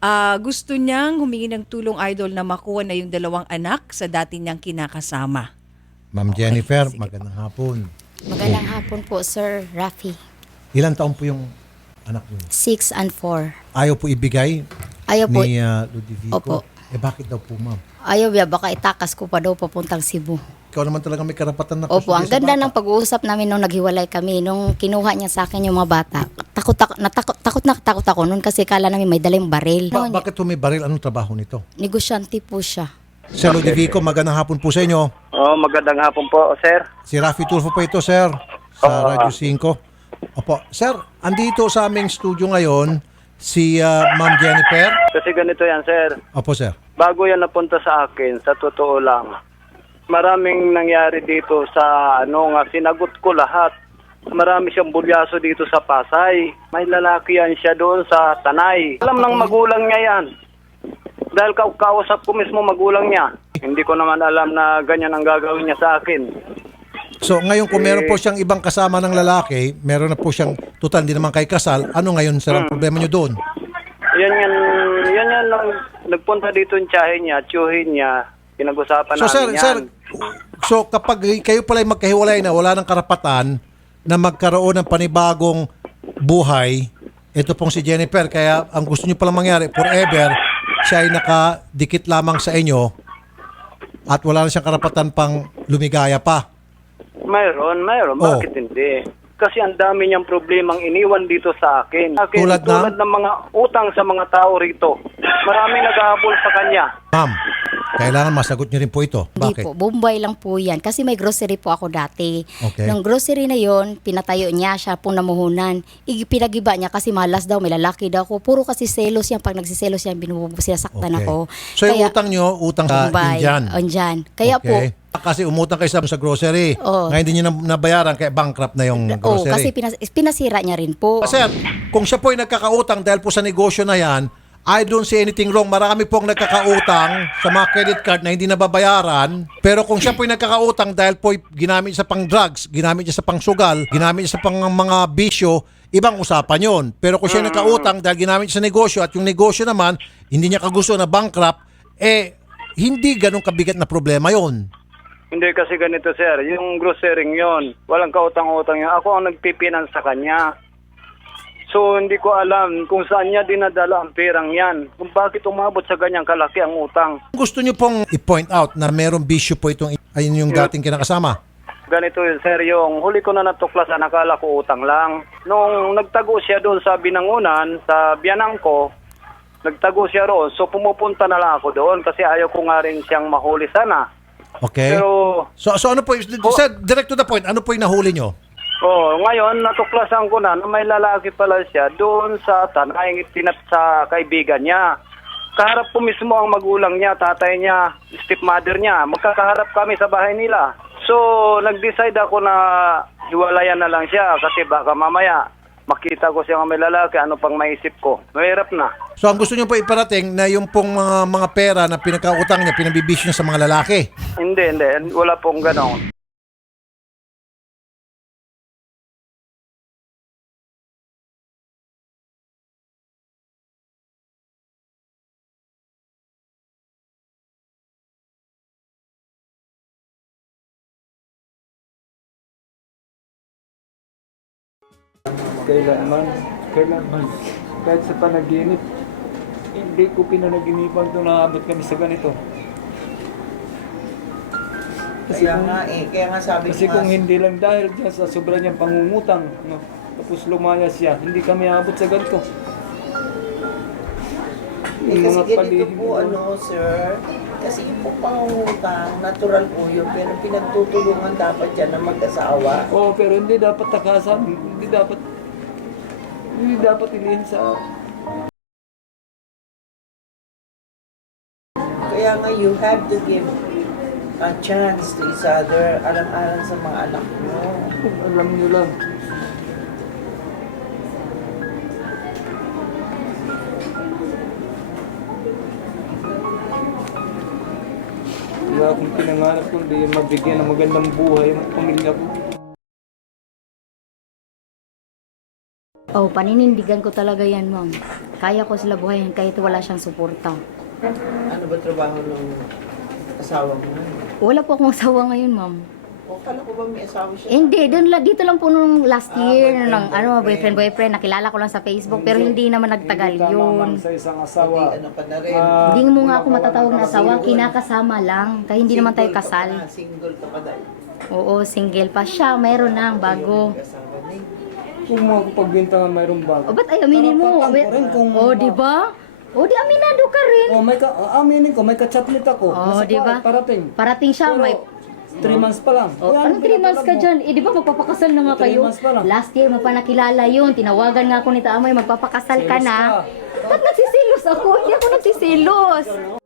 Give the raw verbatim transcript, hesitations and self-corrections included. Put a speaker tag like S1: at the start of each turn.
S1: Ah, gusto niyang humingi ng tulong, idol, na makuha na yung dalawang anak sa dati niyang kinakasama.
S2: Ma'am
S1: Okay,
S2: Jennifer,
S1: sige.
S2: magandang hapon.
S3: Magandang hapon po, Sir Rafi.
S2: Ilan taon po yung anak niyo?
S3: Six and four.
S2: Ayaw po ibigay
S3: Ayaw po,
S2: ni uh, Ludovico?
S3: Opo.
S2: Eh bakit daw po, ma'am?
S3: ayaw ya, baka itakas ko pa daw papuntang Cebu.
S2: Ikaw naman talaga may karapatan na
S3: Opo, ang
S2: kusundi sa
S3: ganda
S2: bata.
S3: ng pag-uusap namin nung naghiwalay kami. Nung kinuha niya sa akin yung mga bata, takot, takot, natakot, takot na takot ako nun kasi kala namin may dalang baril.
S2: Ba-
S3: No,
S2: bakit humibaril? Anong trabaho nito?
S3: negosyante po siya.
S2: Sir Ludovico, magandang hapon po sa inyo.
S4: Oh, magandang hapon po, sir.
S2: Si Rafi Tulfo po ito, sir, sa
S4: Oo.
S2: Radio cinco. Opo. Sir, andito sa aming studio ngayon si uh, Ma'am Jennifer.
S4: Kasi ganito yan, sir.
S2: Opo, sir.
S4: Bago yan napunta sa akin, sa totoo lang, maraming nangyari dito sa ano nga, sinagot ko lahat. Marami siyang bulyaso dito sa Pasay. May lalaki yan siya doon sa Tanay. Alam ng magulang niya yan. Dahil ka kausap ko mismo magulang niya. Hindi ko naman alam na ganyan ang gagawin niya sa akin.
S2: So ngayon kung meron po siyang ibang kasama ng lalaki, meron na po siyang total, hindi naman kay kasal, ano ngayon sir ang problema niyo doon?
S4: Yan yan, yan yan lang, nagpunta dito yung tiyahin niya, tiyuhin niya, pinag-usapan
S2: So sir,
S4: namin yan.
S2: sir, so kapag kayo pala ay magkahiwalay na, wala ng karapatan na magkaroon ng panibagong buhay, ito pong si Jennifer, kaya ang gusto niyo palang mangyari, forever, siya ay nakadikit lamang sa inyo at wala na siyang karapatan pang lumigaya pa.
S4: Mayroon, mayroon.
S2: Oh.
S4: Bakit hindi? Kasi ang dami niyang problemang iniwan dito sa akin. akin
S2: Tulad ng?
S4: tulad ng mga utang sa mga tao rito. Maraming naghahabol sa kanya.
S2: Ma'am, kailangan masagot niyo rin po ito.
S3: Hindi
S2: Bakit?
S3: po, Bombay lang po yan. Kasi may grocery po ako dati.
S2: Okay.
S3: Nung grocery na yon, pinatayo niya, siya pong namuhunan. I- Pinagiba niya kasi malas daw, may lalaki daw ako. Puro kasi selos yan. Pag nagsiselos yan, binububo, sinasaktan
S2: Okay.
S3: ako.
S2: So yung utang niyo, utang sa
S3: Bombay,
S2: Indian.
S3: Andyan. Kaya po,
S2: Okay. Kasi umutang kayo sa, sa grocery.
S3: Oo.
S2: Ngayon hindi niyo na, nabayaran kaya bankrupt na yung
S3: oh,
S2: grocery.
S3: kasi pinas, pinasira niya rin po.
S2: Sir, kung siya po ay nagkakautang dahil po sa negosyo na yan, I don't see anything wrong. Marami pong nagkakautang sa mga credit card na hindi nababayaran. Pero kung siya po ay nagkakautang dahil po ay ginamit sa pang drugs, ginamit niya sa pang sugal, ginamit niya sa pang mga bisyo, ibang usapan yon. Pero kung siya ay nagkautang dahil ginamit niya sa negosyo at yung negosyo naman, hindi niya kagusto na bankrupt, eh, hindi ganun kabigat na problema yon.
S4: Hindi kasi ganito, sir. Yung grocery yon, walang kautang-utang yun. Ako ang nagpipinan sa kanya. So, hindi ko alam kung saan niya dinadala ang perang yan. Kung bakit umabot sa ganyang kalaki ang utang.
S2: Gusto niyo pong i-point out na merong bisyo po itong ayun yung dating kinakasama.
S4: Ganito yun, sir. Yung huli ko na natuklasan, nakala ko utang lang. Nung nagtago siya doon sa Binangunan, sa biyanang ko, nagtago siya roon. So, pumupunta na lang ako doon kasi ayaw ko nga rin siyang mahuli sana.
S2: Okay?
S4: Pero,
S2: So, so ano po, sir, direct to the point, ano po yung nahuli nyo?
S4: oh, ngayon, natuklasan ko na na may lalaki pala siya doon sa Tanay, tinat sa kaibigan niya. Kaharap po mismo ang magulang niya, tatay niya, stepmother niya. Magkakaharap kami sa bahay nila. So, nag-decide ako na hiwalayan na lang siya kasi baka mamaya makita ko siya may lalaki, ano pang maisip ko. Mahirap na.
S2: So, ang gusto nyo po iparating na yung pong mga, mga pera na pinakautang niya, pinabibisyo niya sa mga lalaki.
S4: Hindi, hindi. Wala pong ganon.
S5: Kailanman, kailanman, kahit sa panaginip, hindi ko pinanaginipan ito naabot kami sa ganito. Kasi
S6: Kaya
S5: kung,
S6: nga eh, kaya nga sabi
S5: kasi
S6: ko
S5: kung
S6: nga,
S5: hindi lang dahil dyan sa sobra niyang pangungutang, no, tapos lumaya siya, hindi kami abot sa ganito.
S6: eh, kasi ganito
S5: palihim
S6: po
S5: mo.
S6: ano sir, kasi yung po pangungutang, natural po yun, pero pinagtutulungan dapat yan ng mag-asawa.
S5: Oo, pero hindi dapat takasan, hindi dapat, hindi dapat ilihin sa...
S6: Kaya nga you have to give a chance to each other, alang-alang sa mga anak mo.
S5: Alam niyo lang. Wala akong pinangarap kundi mabigyan ng magandang buhay ang pamilya ko.
S3: Oh, paninindigan ko talaga yan, ma'am. Kaya ko sila buhayin kahit wala siyang suporta.
S6: Ano ba trabaho ng asawa mo na?
S3: Wala po akong asawa ngayon, ma'am.
S6: O, kala ko ba may asawa siya?
S3: Hindi, doon la, dito lang po nung last
S6: Ah,
S3: year,
S6: boyfriend,
S3: nung ano,
S6: boyfriend.
S3: boyfriend, boyfriend, nakilala ko lang sa Facebook, pero hindi naman nagtagal
S5: Hindi tama, ma'am,
S3: yun.
S5: sa isang
S6: Hindi,
S5: asawa.
S6: ano ka na rin.
S5: Ah,
S3: Hindi mo nga ako
S5: gumagawa
S3: matatawag
S5: ng
S3: na asawa,
S5: kabasuhan.
S3: kinakasama lang, kaya hindi naman tayo
S6: Single ka pa
S3: kasal.
S6: na, Single ka pa daw.
S3: Oo, single pa siya, mayroon na ang bago.
S6: Asawa na eh.
S5: Kung mo ako pagbintangan mayroong bago.
S3: O, ba't ay aminin mo?
S5: Karapatan ko rin kung-
S3: O, di ba? O, di aminado ka rin.
S5: Oh, may ka, ah, aminin ko, may ka-chatmate ako.
S3: Oh,
S5: Nasa
S3: di ba?
S5: quiet, parating.
S3: Parating siya,
S5: Pero,
S3: may...
S5: three months pa lang.
S3: Oh,
S5: Yan,
S3: anong three months ka
S5: pinapalad mo.
S3: dyan? Eh, di ba magpapakasal na nga
S5: Three
S3: kayo?
S5: months pa lang.
S3: Last year mo pa nakilala yun. Tinawagan nga ako ni Taamay, magpapakasal ka
S5: Selos
S3: na.
S5: ka.
S3: Ba't nagsisilos ako? Hindi ako nagsisilos.